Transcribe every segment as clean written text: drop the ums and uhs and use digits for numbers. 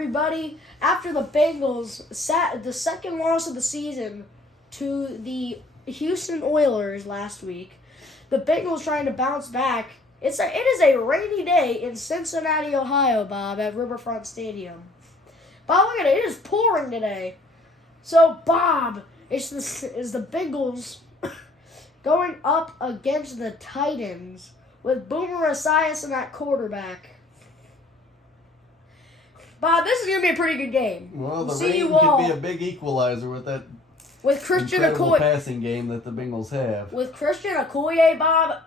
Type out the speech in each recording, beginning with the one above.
everybody. After the Bengals sat the second loss of the season to the Houston Oilers last week, the Bengals trying to bounce back. It is a rainy day in Cincinnati, Ohio, Bob, at Riverfront Stadium. Bob, look at it. It is pouring today. So, Bob, is the Bengals going up against the Titans with Boomer Esiason at quarterback. Bob, this is going to be a pretty good game. Well, the rain could be a big equalizer with that Christian incredible Okoye passing game that the Bengals have. With Christian Okoye, Bob.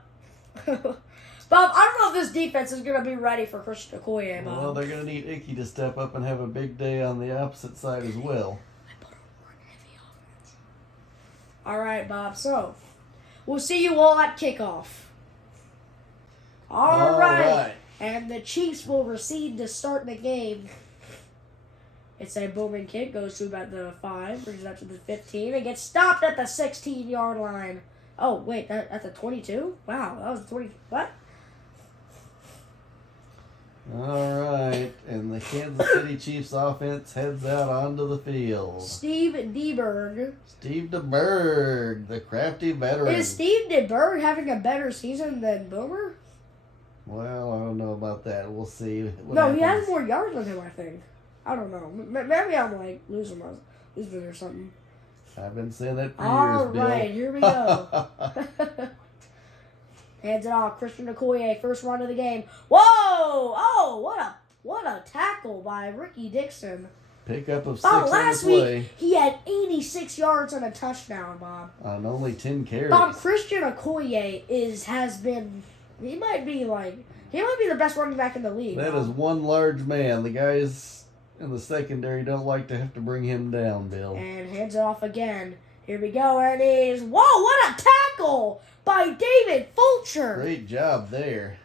Bob, I don't know if this defense is going to be ready for Christian Okoye, Bob. Well, they're going to need Icky to step up and have a big day on the opposite side as well. I put on one heavy offense. All right, Bob. So, we'll see you all at kickoff. All right. And the Chiefs will recede to start the game. It's a booming kick. Goes to about the 5. Brings it up to the 15. And gets stopped at the 16-yard line. Oh, wait. At the 22? Wow. That was 20. What? All right. And the Kansas City Chiefs offense heads out onto the field. Steve DeBerg. Steve DeBerg, the crafty veteran. Is Steve DeBerg having a better season than Boomer? Well, I don't know about that. We'll see. He has more yards than him, I think. I don't know. Maybe I'm like losing it or something. I've been saying that for All years, Bill. All right, here we go. Hands it off. Christian Okoye, first run of the game. Whoa! Oh, what a tackle by Ricky Dixon. Pickup of 6 Bob, on last the play. week he had 86 yards and a touchdown, Bob. On only 10 carries. Bob, Christian Okoye he might be the best running back in the league. That Bob. is one large man. The guys in the secondary don't like to have to bring him down, Bill. And hands it off again. Here we go, and whoa, what a tackle by David Fulcher. Great job there.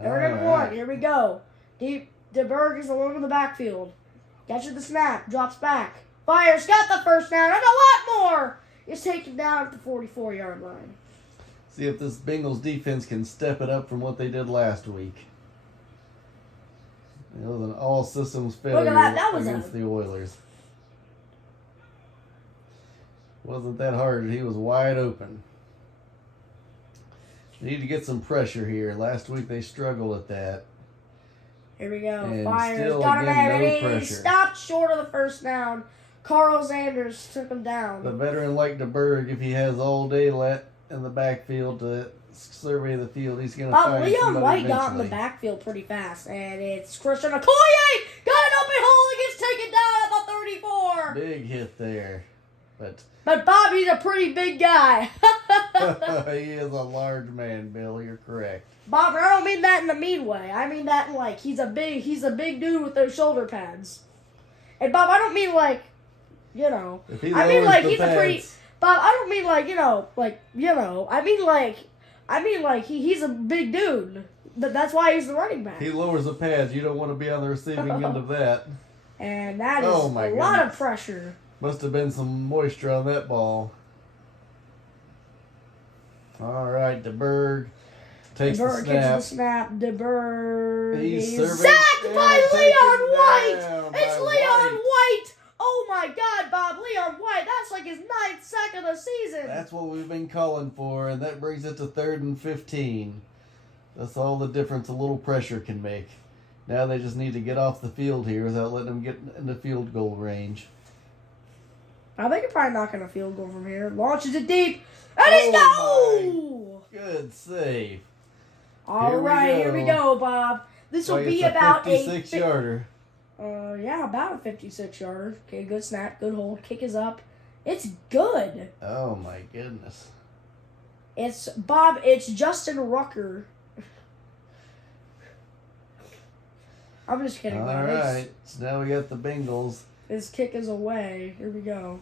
Third and 1, here we go. DeBerg is alone in the backfield. Catches the snap, drops back. Fires, got the first down, and a lot more. Is taken down at the 44-yard line. See if this Bengals defense can step it up from what they did last week. It was an all systems failure against the Oilers. Wasn't that hard. He was wide open. They need to get some pressure here. Last week they struggled at that. Here we go. And Fires. still Got him again, no he pressure. stopped short of the first down. Carl Sanders took him down. The veteran like DeBerg, if he has all day in the backfield to survey the field, he's going to find Leon somebody White eventually. got in the backfield pretty fast. And it's Christian Okoye. Got an open hole and gets taken down at the 34. Big hit there. But Bob, he's a pretty big guy. He is a large man, Bill. You're correct. Bob, I don't mean that in a mean way. I mean that in like he's a big dude with those shoulder pads. And Bob, I don't mean like, If he I mean like lowers he's the a pretty pads, Bob, I don't mean like, I mean like he's a big dude. That's why he's the running back. he lowers the pads. You don't want to be on the receiving end of that. And that is Oh, my a lot of goodness. pressure. Must have been some moisture on that ball. All right, DeBerg takes the snap. Gets the snap. DeBerg He's is serving sacked and by taken Leon White. down It's by Leon White. White. Oh my God, Bob, Leon White. That's like his 9th sack of the season. That's what we've been calling for, and that brings it to 3rd and 15. That's all the difference a little pressure can make. Now they just need to get off the field here without letting them get in the field goal range. I think you're probably knocking a field goal from here. Launches it deep. And he's no! Good save. All right, here we go, Bob. This will be a about 56-yarder. about a 56-yarder. Okay, good snap, good hold. Kick is up. It's good. Oh, my goodness. It's Bob. It's Justin Rucker. I'm just kidding. All Bob. right, so now we got the Bengals. His kick is away. Here we go.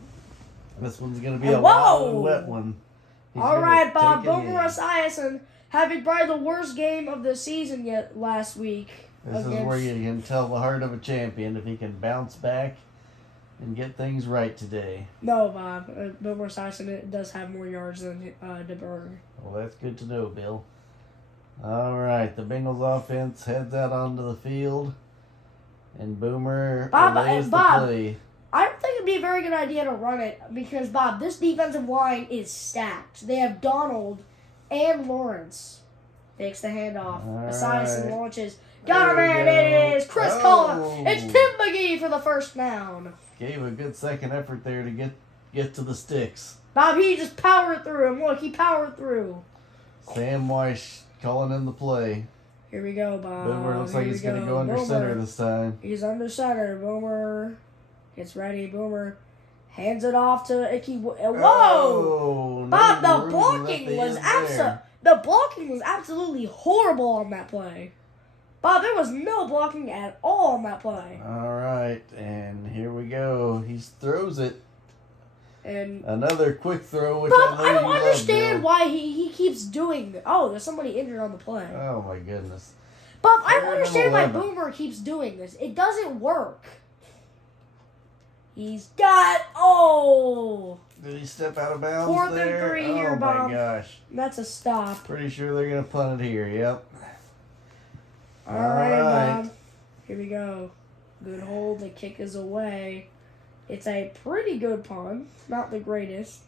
This one's going to be a Whoa! wild and wet one. He's All gonna right, Bob. take it Boomer in. Esiason having probably the worst game of the season yet last week. This is where you can tell the heart of a champion if he can bounce back and get things right today. No, Bob. Boomer Esiason does have more yards than DeBerg. Well, that's good to know, Bill. All right, the Bengals offense heads out onto the field. And Boomer Bob, lays the Bob. play. I don't think it'd be a very good idea to run it because, Bob, this defensive line is stacked. They have Donald and Lawrence. Takes the handoff. Asias and launches. Got him, man. It is Chris Collins. It's Tim McGee for the first down. Gave a good second effort there to get to the sticks. Bob, he just powered through him. Look, he powered through. Sam Weiss calling in the play. Here we go, Bob. Boomer looks like he's going to go under center this time. He's under center. Boomer gets ready. Boomer hands it off to Icky. Whoa! Oh, Bob, the blocking was absolutely horrible on that play. Bob, there was no blocking at all on that play. All right, and here we go. He throws it. And another quick throw, which Bob, I don't understand why he keeps doing that. Oh, there's somebody injured on the play. Oh, my goodness. Bob, I don't understand why Boomer keeps doing this. It doesn't work. He's got... Oh! Did he step out of bounds 4th there? and 3 here, Bob. Oh, my gosh. That's a stop. Pretty sure they're going to punt it here, yep. All right, Bob. Here we go. Good hold. The kick is away. It's a pretty good punt. Not the greatest.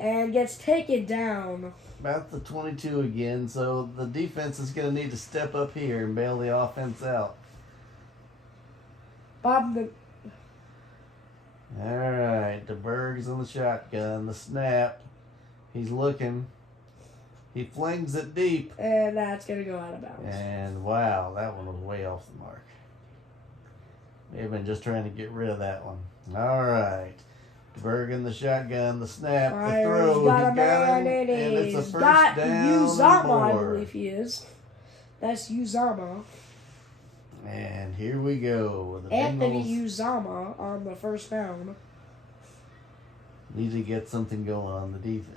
And gets taken down. About the 22 again, so the defense is going to need to step up here and bail the offense out. Bob, All right, DeBerg's in the shotgun. The snap. He's looking. He flings it deep. And that's going to go out of bounds. And wow, that one was way off the mark. They've been just trying to get rid of that one. All right. DeBerg in the shotgun, the snap, the throw. Got him, and it's a first down. Uzama, I believe he is. That's Uzama. And here we go. The Anthony Bengals Uzama on the first down. need to get something going on the defense.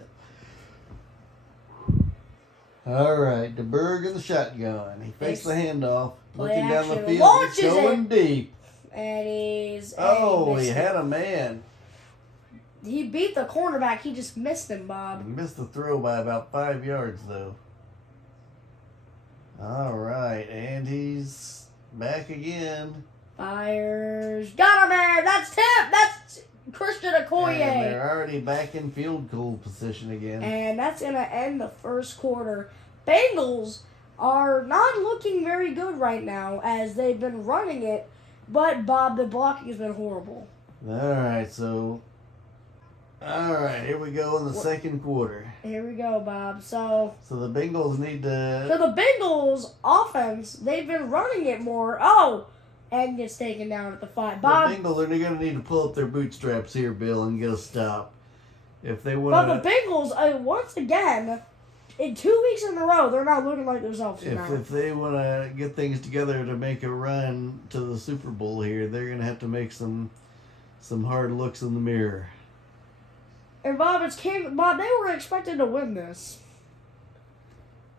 All right, DeBerg in the shotgun. He fakes the handoff, looking down the field, going deep. And he's... he had a man. He beat the cornerback. He just missed him, Bob. He missed the throw by about 5 yards, though. All right, and he's back again. Fires. Got him, man. That's Tip. That's Christian Okoye. And they're already back in field goal position again. And that's going to end the first quarter. Bengals are not looking very good right now as they've been running it. But, Bob, the blocking has been horrible. All right, here we go in the second quarter. Here we go, Bob. So the Bengals need to... So the Bengals offense, they've been running it more. Oh! And gets taken down at the 5. Bob, the Bengals are going to need to pull up their bootstraps here, Bill, and get a stop. If they want But the Bengals, once again, in 2 weeks in a row, they're not looking like themselves now. If they want to get things together to make a run to the Super Bowl here, they're going to have to make some hard looks in the mirror. And Bob, Bob, they were expected to win this.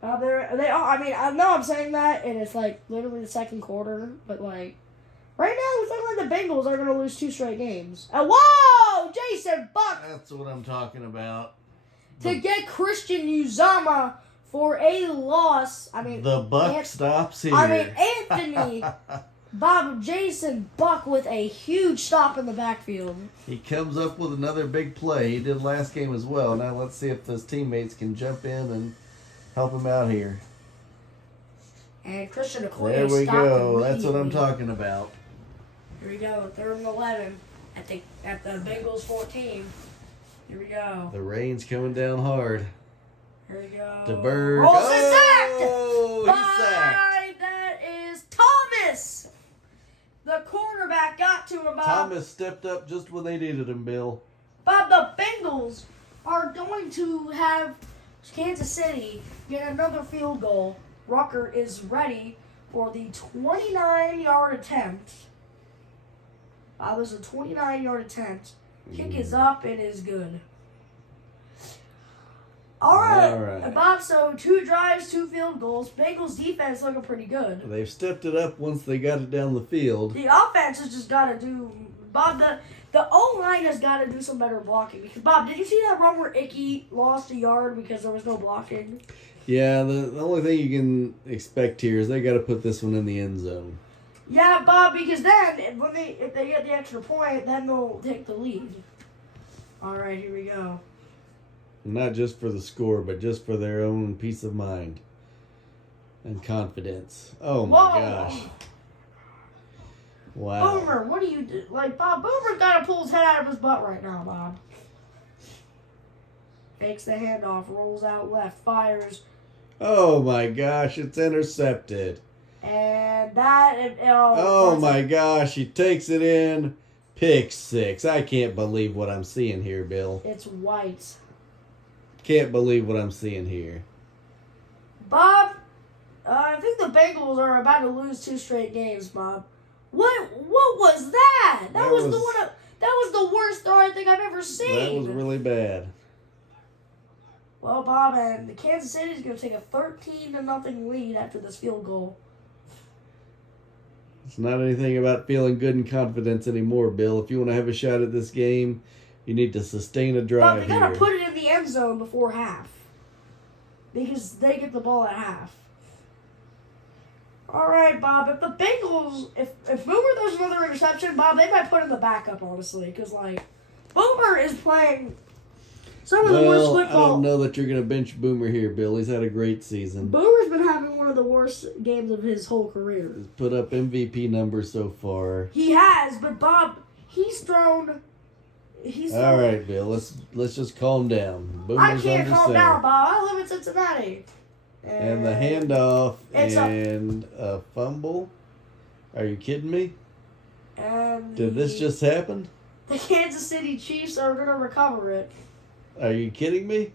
Bob, I know I'm saying that, and it's like literally the second quarter, but like right now, it looks like the Bengals are going to lose 2 straight games. Whoa, Jason Buck! That's what I'm talking about. To get Christian Uzama for a loss. The buck stops here. Anthony, Jason Buck with a huge stop in the backfield. He comes up with another big play. He did last game as well. Now let's see if his teammates can jump in and help him out here. And Christian Okoye there we go. That's That's what I'm talking about. Here we go. 3rd and 11 at the Bengals 14. Here we go. The rain's coming down hard. Here we go. DeBerg. Oh, he's sacked. That is Thomas. The cornerback got to him, Bob. Thomas stepped up just when they needed him, Bill. Bob, the Bengals are going to have Kansas City get another field goal. Rucker is ready for the 29-yard attempt. There's a 29-yard attempt. Kick is up. It is good. All right. Bob, so 2 drives, 2 field goals. Bengals defense looking pretty good. They've stepped it up once they got it down the field. The offense has just got to do... Bob, the O-line has got to do some better blocking. Because, Bob, did you see that run where Icky lost a yard because there was no blocking? Yeah, the only thing you can expect here is they got to put this one in the end zone. Yeah, Bob, because then if they get the extra point, then they'll take the lead. All right, here we go. Not just for the score, but just for their own peace of mind and confidence. Oh my gosh. Wow. Boomer, what do you do? Like, Bob, Boomer's got to pull his head out of his butt right now, Bob. Fakes the handoff, rolls out left, fires. Oh my gosh, it's intercepted. And that... Oh my gosh, he takes it in. Pick 6. I can't believe what I'm seeing here, Bill. It's white. Can't believe what I'm seeing here. Bob, I think the Bengals are about to lose 2 straight games, Bob. What was that? That was the worst throw I think I've ever seen. That was really bad. Well, Bob, and the Kansas City is going to take a 13-0 lead after this field goal. It's not anything about feeling good and confidence anymore, Bill. If you want to have a shot at this game, you need to sustain a drive. But they got to put it in the end zone before half. Because they get the ball at half. All right, Bob. If the Bengals, if Boomer throws another interception, Bob, they might put in the backup, honestly. Because, like, Boomer is playing some of the worst football. I don't know that you're going to bench Boomer here, Bill. He's had a great season. Boomer's been having one of the worst games of his whole career. He's put up MVP numbers so far. He has, but Bob, he's thrown. All right, Bill. Let's just calm down. I can't calm down, Bob. I live in Cincinnati. And the handoff and a fumble. Are you kidding me? Did this just happen? The Kansas City Chiefs are going to recover it. Are you kidding me?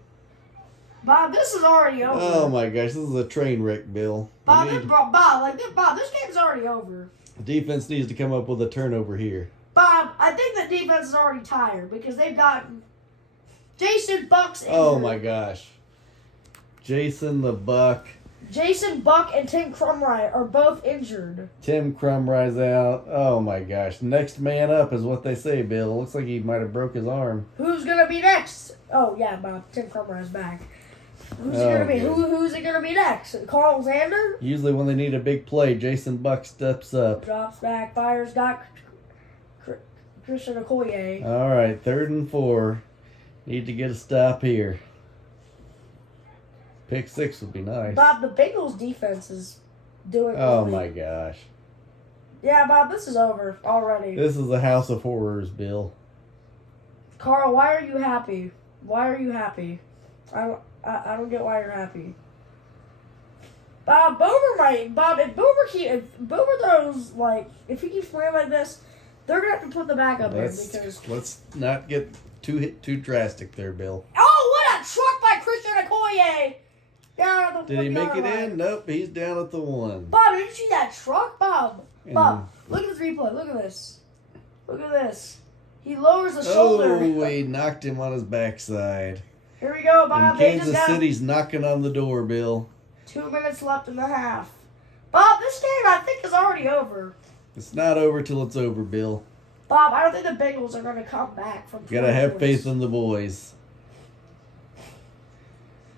Bob, this is already over. Oh my gosh, this is a train wreck, Bill. Bob, this game's already over. Defense needs to come up with a turnover here. Bob, I think the defense is already tired because they've gotten Jason Buck's injured. Oh my gosh. Jason Buck and Tim Crumry are both injured. Tim Crumry's out. Oh my gosh. Next man up is what they say, Bill. Looks like he might have broke his arm. Who's going to be next? Oh, yeah, Bob. Tim Crumry's back. Who's it going to be? Who's it going to be next? Carl Xander? Usually when they need a big play, Jason Buck steps up. Drops back, fires, got Christian Okoye. All right, 3rd and 4. Need to get a stop here. Pick 6 would be nice. Bob, the Bengals defense is doing Oh my gosh. Yeah, Bob, this is over already. This is a house of horrors, Bill. Carl, why are you happy? Why are you happy? I don't get why you're happy. Bob, if Boomer throws, like, if he keeps playing like this, they're going to have to put the backup in because... Let's not get too drastic there, Bill. Oh, what a truck by Christian Okoye! Did he make it in? Nope, he's down at the 1. Bob, did you see that truck? Bob, look at this replay. Look at this. Look at this. He lowers the shoulder. Oh, he knocked him on his backside. Here we go, And Bob. Kansas City's knocking on the door, Bill. 2 minutes left in the half. Bob, this game I think is already over. It's not over till it's over, Bill. Bob, I don't think the Bengals are going to come back from. Gotta have faith in the boys.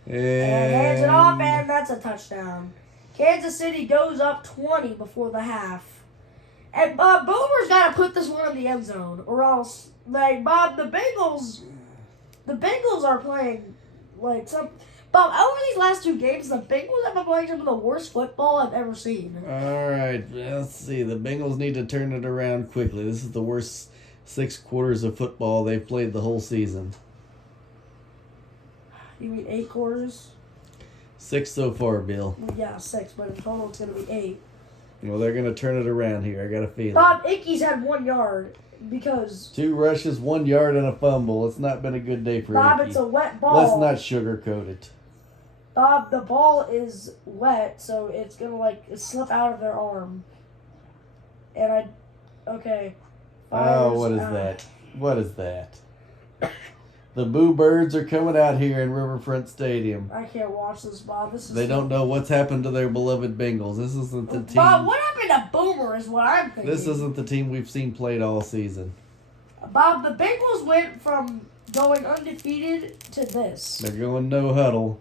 And hands it off, and that's a touchdown. Kansas City goes up 20 before the half. And Boomer's got to put this one in the end zone, or else, like, Bob, the Bengals are playing like some. Bob, over these last 2 games, the Bengals have been playing some of the worst football I've ever seen. All right, let's see. The Bengals need to turn it around quickly. This is the worst 6 quarters of football they've played the whole season. You mean 8 quarters? 6 so far, Bill. Yeah, 6, but in total it's going to be 8. Well, they're going to turn it around here. I got a feeling. Bob, Ickey's had 1 yard because... 2 rushes, 1 yard, and a fumble. It's not been a good day for Bob, Ickey. it's a wet ball. Let's not sugarcoat it. Bob, the ball is wet, so it's going to, slip out of their arm. And okay. Oh, what is that? What is that? The Boo Birds are coming out here in Riverfront Stadium. I can't watch this, Bob. They don't know what's happened to their beloved Bengals. This isn't the team. Bob, what happened to Boomer is what I'm thinking. This isn't the team we've seen played all season. Bob, the Bengals went from going undefeated to this. They're going no huddle.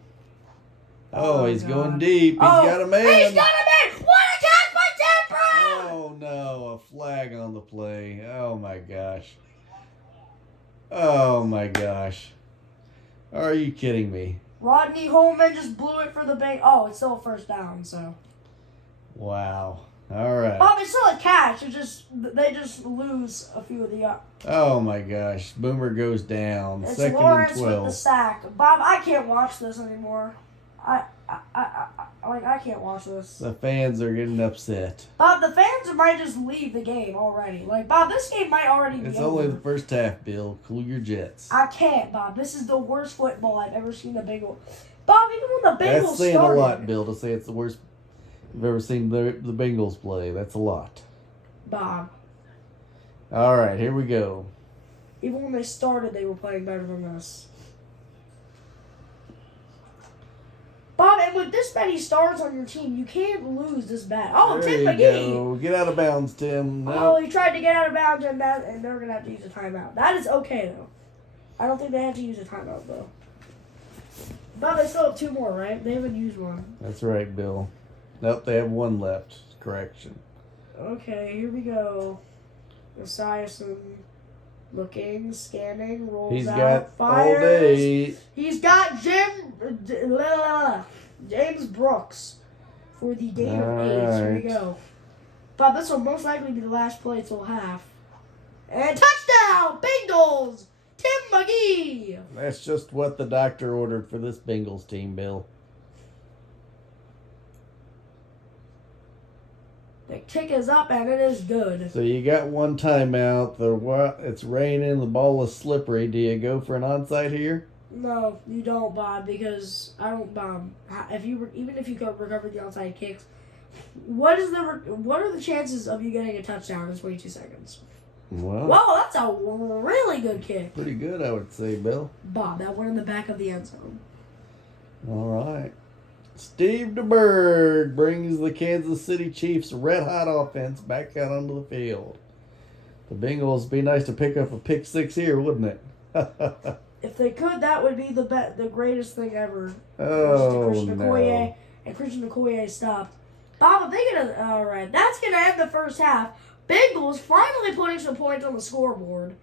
Oh, he's God. going deep. He's got a man. He's got a man. What a catch by Tim Brown! Oh, no. flag on the play. Oh my gosh. Oh my gosh. Are you kidding me? Rodney Holman just blew it for the Bengals. Oh, it's still a first down, so. Wow. All right. Bob, it's still a catch. They just lose a few of the. Oh my gosh. Boomer goes down. It's Second Lawrence and with the 12. sack. Bob, I can't watch this anymore. I can't watch this. The fans are getting upset. Bob, the fans might just leave the game already. Like, Bob, this game might already be It's over. only the first half, Bill. Cool your jets. I can't, Bob. This is the worst football I've ever seen the Bengals. Bob, even when the Bengals That's saying started. a lot, Bill, to say it's the worst you've ever seen the Bengals play. That's a lot. Bob, All right, here we go. even when they started, they were playing better than this. Bob, and with this many stars on your team, you can't lose this bad. Oh, There Tim you McGee. go. Get out of bounds, Tim. Oh, No. he tried to get out of bounds, and they're going to have to use a timeout. That is okay, though. I don't think they have to use a timeout, though. Bob, they still have two more, right? They haven't used one. That's right, Bill. Nope, they have one left. Correction. Okay, here we go. Esiason looking, scanning, rolls He's out, got fires. all day. He's got James Brooks for the game of 8. Here we go. Bob, this will most likely be the last play till half. And touchdown, Bengals! Tim McGee! That's just what the doctor ordered for this Bengals team, Bill. The kick is up and it is good. So you got one timeout. It's raining. The ball is slippery. Do you go for an onside here? No, you don't, Bob, because I don't, Bob. Even if you could recover the onside kicks, what are the chances of you getting a touchdown in 22 seconds? Well, Whoa, that's a really good kick, pretty good, I would say, Bill. Bob. That went in the back of the end zone. All right. Steve DeBerg brings the Kansas City Chiefs red-hot offense back out onto the field. The Bengals, be nice to pick up a pick six here, wouldn't it? If they could, that would be the greatest thing ever. Oh, Christian no. Okoye, and Christian Okoye stopped. Bob, if they get all right, that's gonna end the first half. Bengals finally putting some points on the scoreboard,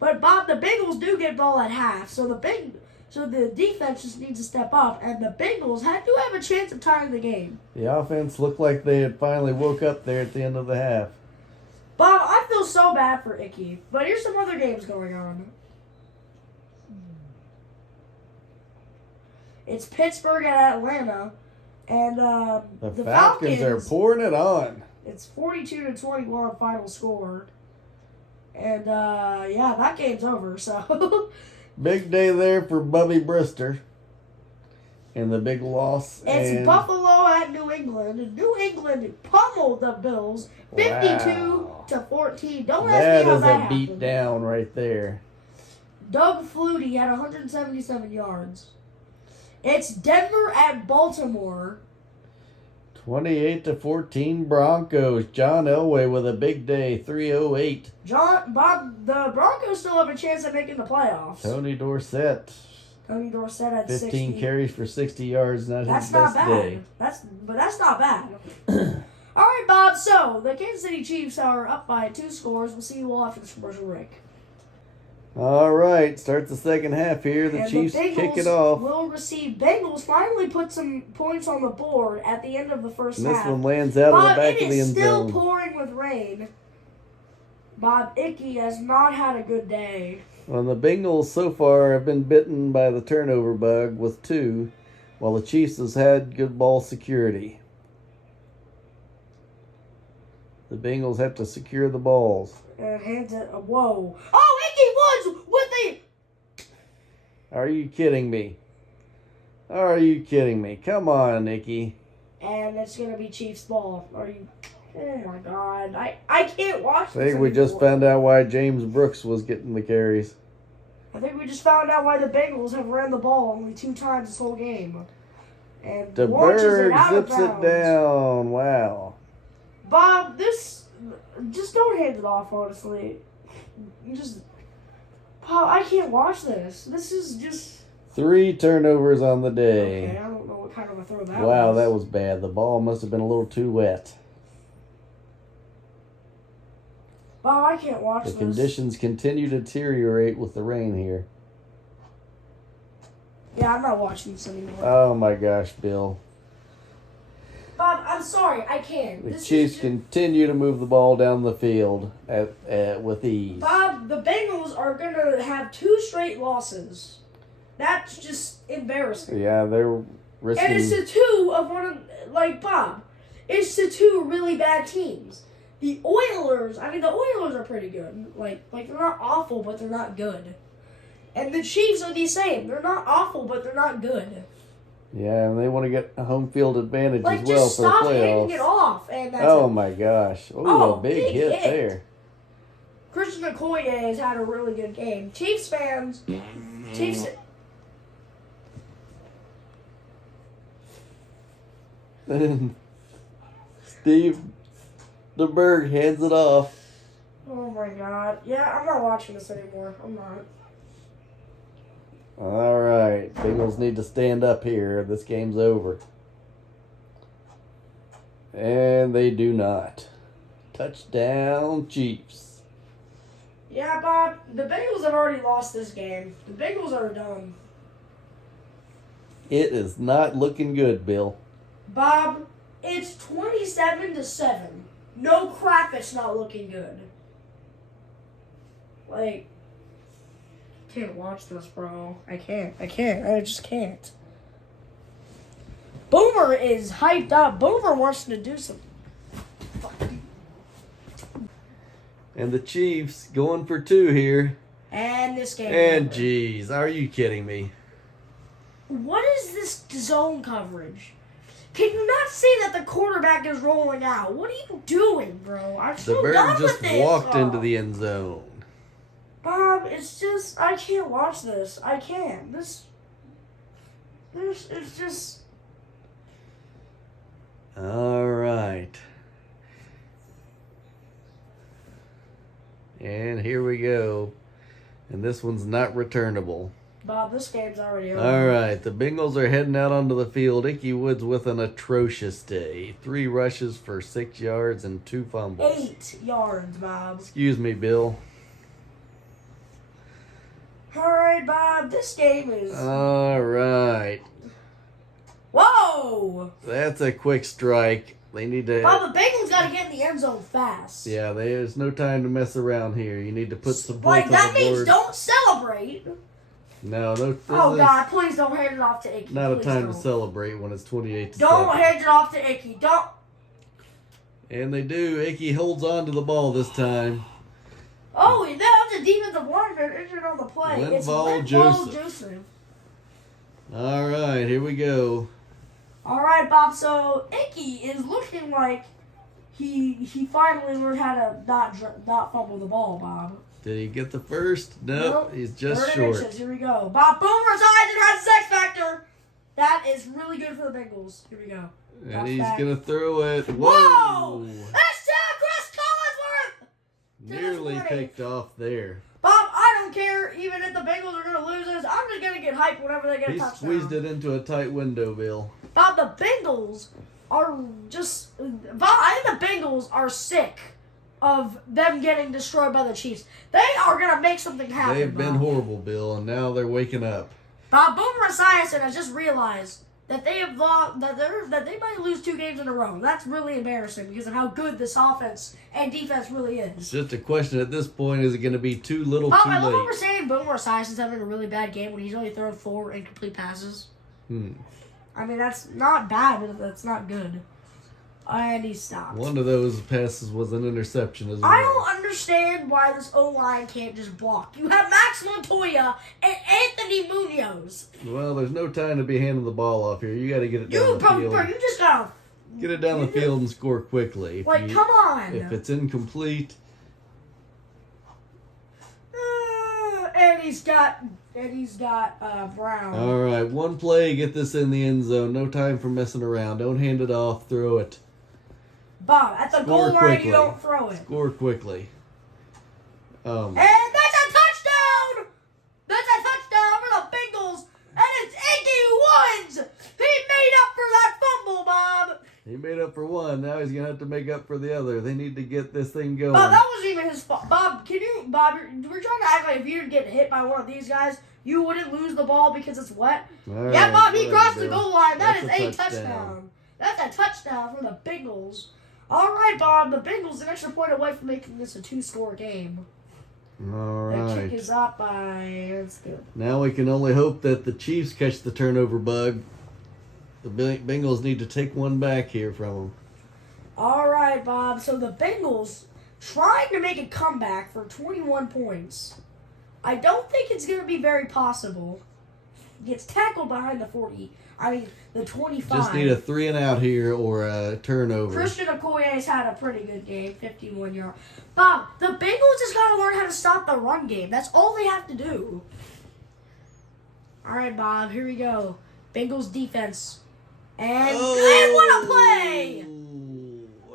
but Bob, the Bengals do get ball at half, so the defense just needs to step up, and the Bengals do have a chance of tying the game. The offense looked like they had finally woke up there at the end of the half. Bob, I feel so bad for Icky, but here's some other games going on. It's Pittsburgh at Atlanta, and The Falcons are pouring it on. It's 42-21 final score, and yeah, that game's over. So Big day there for Bubby Brister. And the big loss. it's Buffalo at New England. And New England pummeled the Bills 52-14. Don't ask me how that That is a happened. beat down right there. Doug Flutie had 177 yards. It's Denver at Baltimore. 28-14 Broncos. John Elway with a big day, 308. Bob, the Broncos still have a chance at making the playoffs. Tony Dorsett, Tony Dorsett had 15 60. carries for 60 yards, not That's his not best bad. day. That's not bad. All right, Bob. So the Kansas City Chiefs are up by 2 scores. We'll see you all after this commercial break. All right, starts the second half here. The And Chiefs Bengals kick it off. will receive. Bengals finally put some points on the board at the end of the first And this half. one lands out of Bob, the back it of the is end still zone. pouring with rain. Bob, Icky has not had a good day. Well, the Bengals so far have been bitten by the turnover bug with 2, while the Chiefs has had good ball security. The Bengals have to secure the balls. And hands it. Whoa! Oh, Icky Woods with the. Are you kidding me? Are you kidding me? Come on, Nicky. And it's gonna be Chiefs ball. Are you? Oh my God! I can't watch I this think we just anymore. found out why James Brooks was getting the carries. I think we just found out why the Bengals have ran the ball only 2 times this whole game. And launches it DeBerg out of zips it bounds. down. Wow. Bob, just don't hand it off. Honestly, Bob, I can't watch this. This is just 3 turnovers on the okay. day. I don't know what kind of a throw that Wow, was. that was bad. The ball must have been a little too wet. Wow, I can't watch The this. conditions continue to deteriorate with the rain here. Yeah, I'm not watching this anymore. Oh my gosh, Bill. Bob, I'm sorry, I can't. The Chiefs continue to move the ball down the field with ease. Bob, the Bengals are going to have 2 straight losses. That's just embarrassing. Yeah, they're risking... And it's to 2 of one of, like, Bob, it's to 2 really bad teams. The Oilers are pretty good. Like they're not awful, but they're not good. And the Chiefs are the same. They're not awful, but they're not good. Yeah, and they want to get a home field advantage Like, as well just for the stop playoffs. handing it off. And that's Oh it. my gosh. Ooh, Oh, a big hit there. Christian McCoy has had a really good game. Chiefs fans, Chiefs. And Steve DeBerg hands it off. Oh my God! Yeah, I'm not watching this anymore. I'm not. All right, Bengals need to stand up here. This game's over. And they do not. Touchdown, Chiefs. Yeah, Bob, the Bengals have already lost this game. The Bengals are done. It is not looking good, Bill. Bob, it's 27-7. No crap, it's not looking good. Like, I can't watch this, bro. I can't. I just can't. Boomer is hyped up. Boomer wants to do something. And the Chiefs going for 2 here. And this game. And geez, are you kidding me? What is this zone coverage? Can you not see that the quarterback is rolling out? What are you doing, bro? I'm The so bird done just with this. walked into the end zone. Bob, it's just, I can't watch this. I can't. It's just. All right. And here we go. And this one's not returnable. Bob, this game's already over. All right. The Bengals are heading out onto the field. Ickey Woods with an atrocious day. 3 rushes for 6 yards and 2 fumbles. 8 yards, Bob. Excuse me, Bill. All right, Bob, this game is. All right. Whoa! That's a quick strike. They need to... Bob, the Bengals got to get in the end zone fast. Yeah, there's no time to mess around here. You need to put some points Like, on that the means board. don't celebrate. No. This Oh, is God, please don't hand it off to Ickey. not a Please time don't. to celebrate when it's 28-7. Don't hand it off to Ickey. Don't. And they do. Ickey holds on to the ball this time. Oh, that's a defensive lineman injured on the play. It's Linval Joseph. All right, here we go. All right, Bob. So Ickey is looking like he finally learned how to not fumble the ball, Bob. Did he get the first? Nope, he's just 30 short. inches. Here we go. Bob Boomer's eyes and has X factor. That is really good for the Bengals. Here we go. And he's going to throw it. Whoa! Whoa! That's Chris Collinsworth! Nearly picked off there. Bob, I don't care even if the Bengals are going to lose this. I'm just going to get hyped whenever they get a He touchdown. squeezed it into a tight window, Bill. Bob, the Bengals are just... Bob, I think the Bengals are sick of them getting destroyed by the Chiefs. They are going to make something happen, They've been Bob. horrible, Bill, and now they're waking up. Bob, Boomer Esiason has just realized that they have lost, that they might lose 2 games in a row. That's really embarrassing because of how good this offense and defense really It's is. just a question at this point, is it going to be too little, Bob, too I love what late? we're saying. Boomer Esiason's having a really bad game when he's only throwing 4 incomplete passes. I mean, that's not bad, but that's not good. And he stopped. One of those passes was an interception as well. I don't understand why this O-line can't just block. You have Max Montoya and Anthony Munoz. Well, there's no time to be handing the ball off here. You got to get it down You, the bro, field. you just gotta... Get it down the field and score quickly. If Like, come on. If it's incomplete, And he's got Brown. all right, one play, get this in the end zone. No time for messing around. Don't hand it off. Throw it. Bob, at the Score goal line, quickly. you don't throw it. Score quickly. And that's a touchdown! That's a touchdown for the Bengals! And it's Ickey Woods! He made up for that fumble, Bob! He made up for one. Now he's going to have to make up for the other. They need to get this thing going. Bob, that wasn't even his fault. Bob, we're trying to act like if you didn't get hit by one of these guys, you wouldn't lose the ball because it's wet. All Yeah, right, Bob, he whatever, crossed the Bill. goal line. That That's is a touchdown. That's a touchdown for the Bengals. All right, Bob, the Bengals an extra point away from making this a 2-score game. All The right. kick is up by, that's good. Now we can only hope that the Chiefs catch the turnover bug. The Bengals need to take one back here from them. All right, Bob. So the Bengals trying to make a comeback for 21 points. I don't think it's going to be very possible. Gets tackled behind the 25. Just need a 3 and out here or a turnover. Christian Okoye's had a pretty good game, 51 yards. Bob, the Bengals just got to learn how to stop the run game. That's all they have to do. All right, Bob, here we go. Bengals defense. And what a play!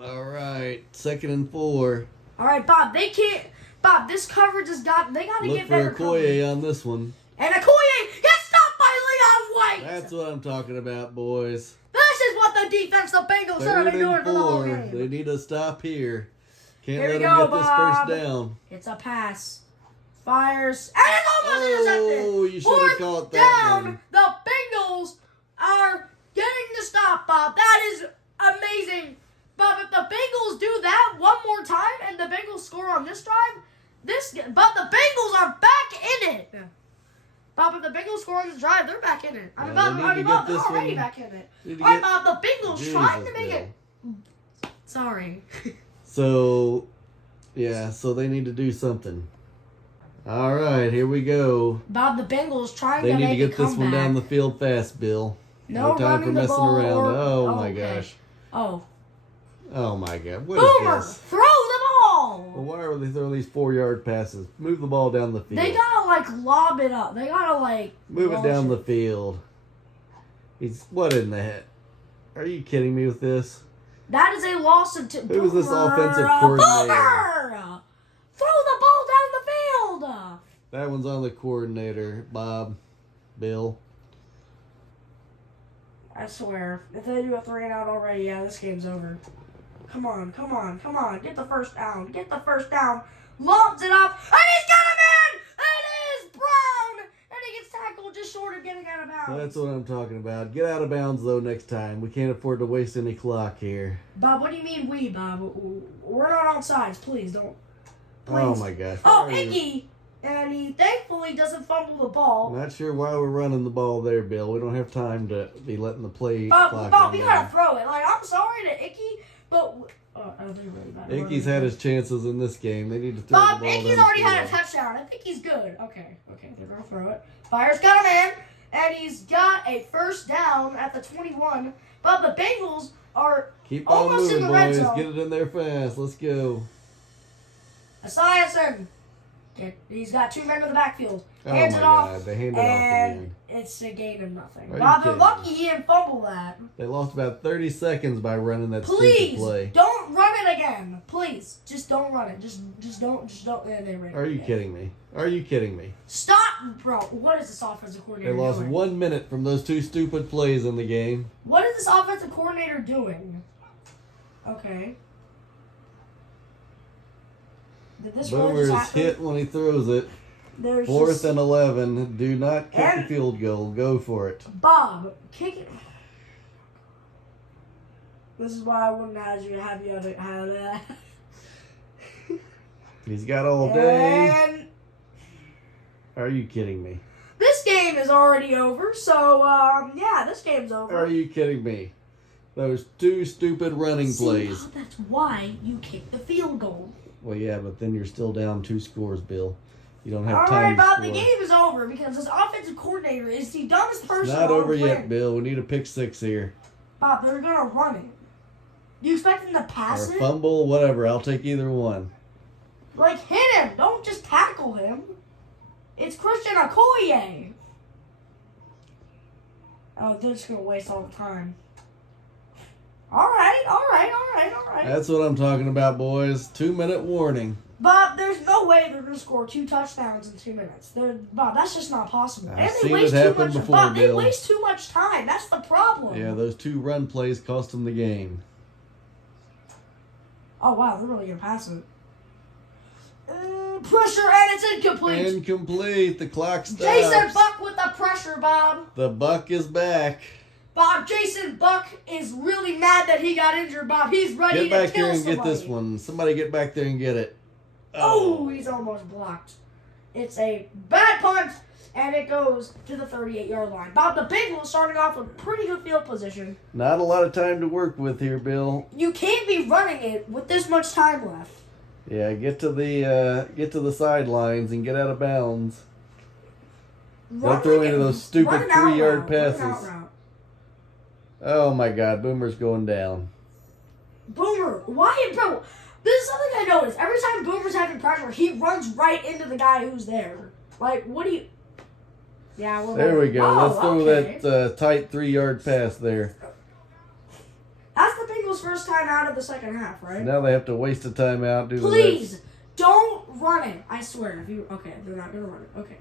All right, 2nd and 4. All right, Bob, they can't. Bob, this coverage has got. They got to Look get for better coverage. Okoye on this one. And Okoye gets stopped by Leon White. That's what I'm talking about, boys. This is what the defense, the Bengals, should have 3rd been doing and for the whole 4. game. They need to stop here. Can't Here let we them go, get this Bob. first down. It's a pass. Fires. And it's almost intercepted. Oh, you should have Fourth caught that down. one. The Bengals are getting the stop, Bob. That is amazing. Bob, if the Bengals do that one more time and the Bengals score on this drive, but the Bengals are back in it. Bob, if the Bengals score on this drive, they're back in it. Yeah, Bob, they need to Bob, get they're this already one- back in it. Need to All right, get- Bob, the Bengals trying to make Jesus, it. Sorry. So, yeah, so they need to do something. All right, here we go. Bob, the Bengals trying They to need to make get a this comeback. one down the field fast, Bill. No time for running the messing ball around. or- Oh, my okay. gosh. Oh. Oh, my God. What Boomer, is this? throw the ball. Well, why are they throwing these 4-yard passes? Move the ball down the field. They gotta lob it up. They gotta Move it launch down the field. What in the heck? Are you kidding me with this? That is a loss of Who is this offensive Boomer! coordinator? Throw the ball down the field. That one's on the coordinator, Bob, Bill. I swear, if they do a 3-and-out already, yeah, this game's over. Come on. Get the first down. Lobs it up, and he's got a man! It is Brown! And he gets tackled just short of getting out of bounds. That's what I'm talking about. Get out of bounds, though, next time. We can't afford to waste any clock here. Bob, what do you mean we, Bob? We're not on sides. Please don't. Please. Oh, my gosh. Oh, Why are you- Iggy! And he thankfully doesn't fumble the ball. Not sure why we're running the ball there, Bill. We don't have time to be letting the play Bob, clock you run gotta down. throw it. I'm sorry to Icky, but I don't think really bad. Ickey's had his chances in this game. They need to throw Bob, the ball Icky's down already the had a field. touchdown. I think he's good. Okay, they're gonna throw it. Fire's got a man, and he's got a first down at the 21. But the Bengals are Keep on almost in moving, the red boys. zone. Get it in there fast. Let's go. Esiason. He's got 2 men in the backfield. Oh, Hands my it off. God. They handed off And again. it's a gain of nothing. Are you Bob, they're kidding lucky me? he didn't fumble that. They lost about 30 seconds by running that stupid Please play. don't run it again. Please, just don't run it. Just don't. And they ran Are you it. kidding me? Are you kidding me? Stop, bro. What is this offensive They coordinator lost doing? 1 minute from those 2 stupid plays in the game. What is this offensive coordinator doing? Okay. Did this really Boomer is just happen? hit when he throws it. There's 4th just, and 11. Do not kick the And- field goal. Go for it. Bob, kick it. This is why I wouldn't have you have that. He's got all day. And Are you kidding me? this game is already over. So yeah, this game's over. Are you kidding me? Those 2 stupid running See, plays. Bob, that's why you kick the field goal. Well, yeah, but then you're still down 2 scores, Bill. You don't have All time right, Bob, to the score. game is over because this offensive coordinator is the dumbest person Not on over the planet. yet, Bill. We need a pick 6 here. Bob, they're gonna run it. Do you expect them to Or pass a it? fumble, whatever. I'll take either one. Hit him. Don't just tackle him. It's Christian Okoye. Oh, they're just gonna waste all the time. All right. That's what I'm talking about, boys. 2-minute warning. Bob, there's no way they're going to score 2 touchdowns in 2 minutes. Bob, that's just not possible. I've And seen it happen before, Bob, they Bill. waste too much time. That's the problem. Yeah, those 2 run plays cost them the game. Oh, wow, they're really going to pass it. Pressure, and it's incomplete. Incomplete. The clock stops. Jason Buck with the pressure, Bob. The Buck is back. Bob, Jason Buck is really mad that he got injured, Bob. He's ready Get back to kill here and somebody. get this one. Somebody get back there and get it. Oh, he's almost blocked. It's a bad punt, and it goes to the 38-yard line. Bob, the Bengals starting off with pretty good field position. Not a lot of time to work with here, Bill. You can't be running it with this much time left. Yeah, get to the sidelines and get out of bounds. Don't throw into those stupid 3-yard passes. Oh my God, Boomer's going down. Boomer, why, bro? This is something I noticed. Every time Boomer's having pressure, he runs right into the guy who's there. Like, what do you? Yeah, well, there we go. Oh, Let's throw that tight 3-yard pass there. That's the Bengals' first time out of the second half, right? Now they have to waste a timeout. Please don't run it. I swear. Okay, they're not gonna run it. Okay.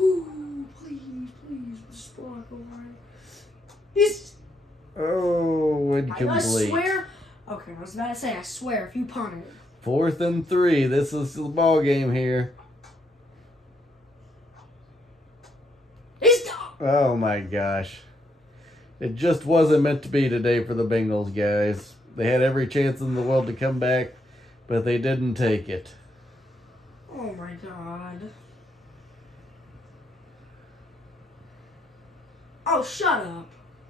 Ooh, please, just block a line. He's. Oh, incomplete. I swear. Okay, I was about to say. I swear, if you punt it. 4th and 3. This is the ball game here. Oh my gosh. It just wasn't meant to be today for the Bengals, guys. They had every chance in the world to come back, but they didn't take it. Oh my God. Oh, shut up.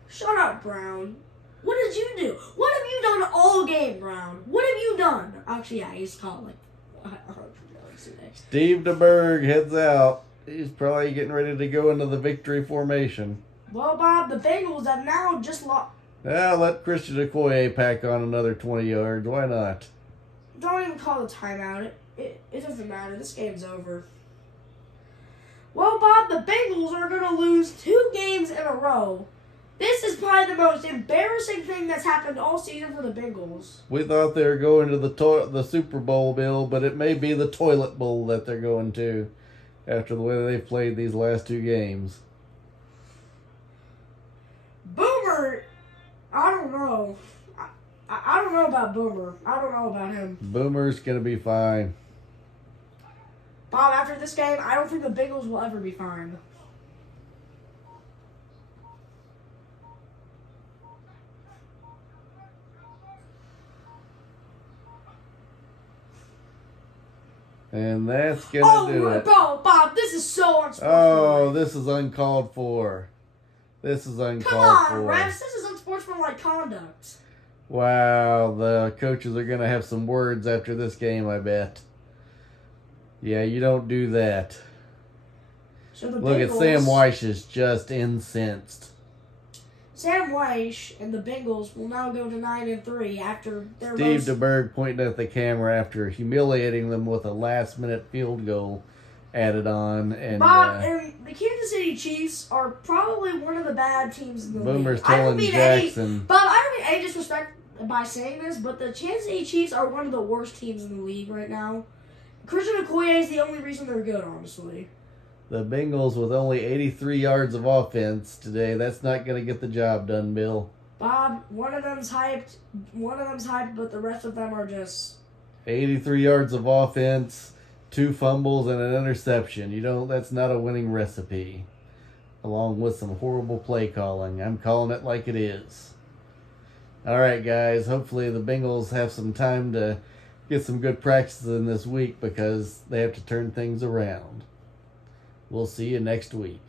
Shut up, Brown. What did you do? What have you done all game, Brown? What have you done? Actually, yeah, he's caught like 100 yards today. Steve DeBerg heads out. He's probably getting ready to go into the victory formation. Well, Bob, the Bengals have now just lost. Let Christian Okoye pack on another 20 yards. Why not? Don't even call the timeout. It doesn't matter. This game's over. Well, Bob, the Bengals are going to lose 2 games in a row. This is probably the most embarrassing thing that's happened all season for the Bengals. We thought they were going to the Super Bowl, Bill, but it may be the toilet bowl that they're going to after the way they've played these last 2 games. Boomer, I don't know. I don't know about Boomer. I don't know about him. Boomer's going to be fine. Bob, after this game, I don't think the Bengals will ever be fine. And that's going to do it. Oh, Bob, this is so unsportsmanlike. Oh, this is uncalled for. This is uncalled for. Come on, refs. This is unsportsmanlike conduct. Wow, the coaches are going to have some words after this game, I bet. Yeah, you don't do that. So the Look at Sam Weish is just incensed. Sam Weish and the Bengals will now go to 9-3 after their Steve DeBerg pointing at the camera after humiliating them with a last-minute field goal added on. And Bob, and the Kansas City Chiefs are probably one of the bad teams in the Boomer's league. telling Jackson. Bob, I don't mean any disrespect by saying this, but the Kansas City Chiefs are one of the worst teams in the league right now. Christian Okoye is the only reason they're good, honestly. The Bengals with only 83 yards of offense today. That's not going to get the job done, Bill. Bob, one of them's hyped, but the rest of them are just 83 yards of offense, 2 fumbles, and an interception. That's not a winning recipe. Along with some horrible play calling. I'm calling it like it is. All right, guys. Hopefully the Bengals have some time to get some good practices in this week because they have to turn things around. We'll see you next week.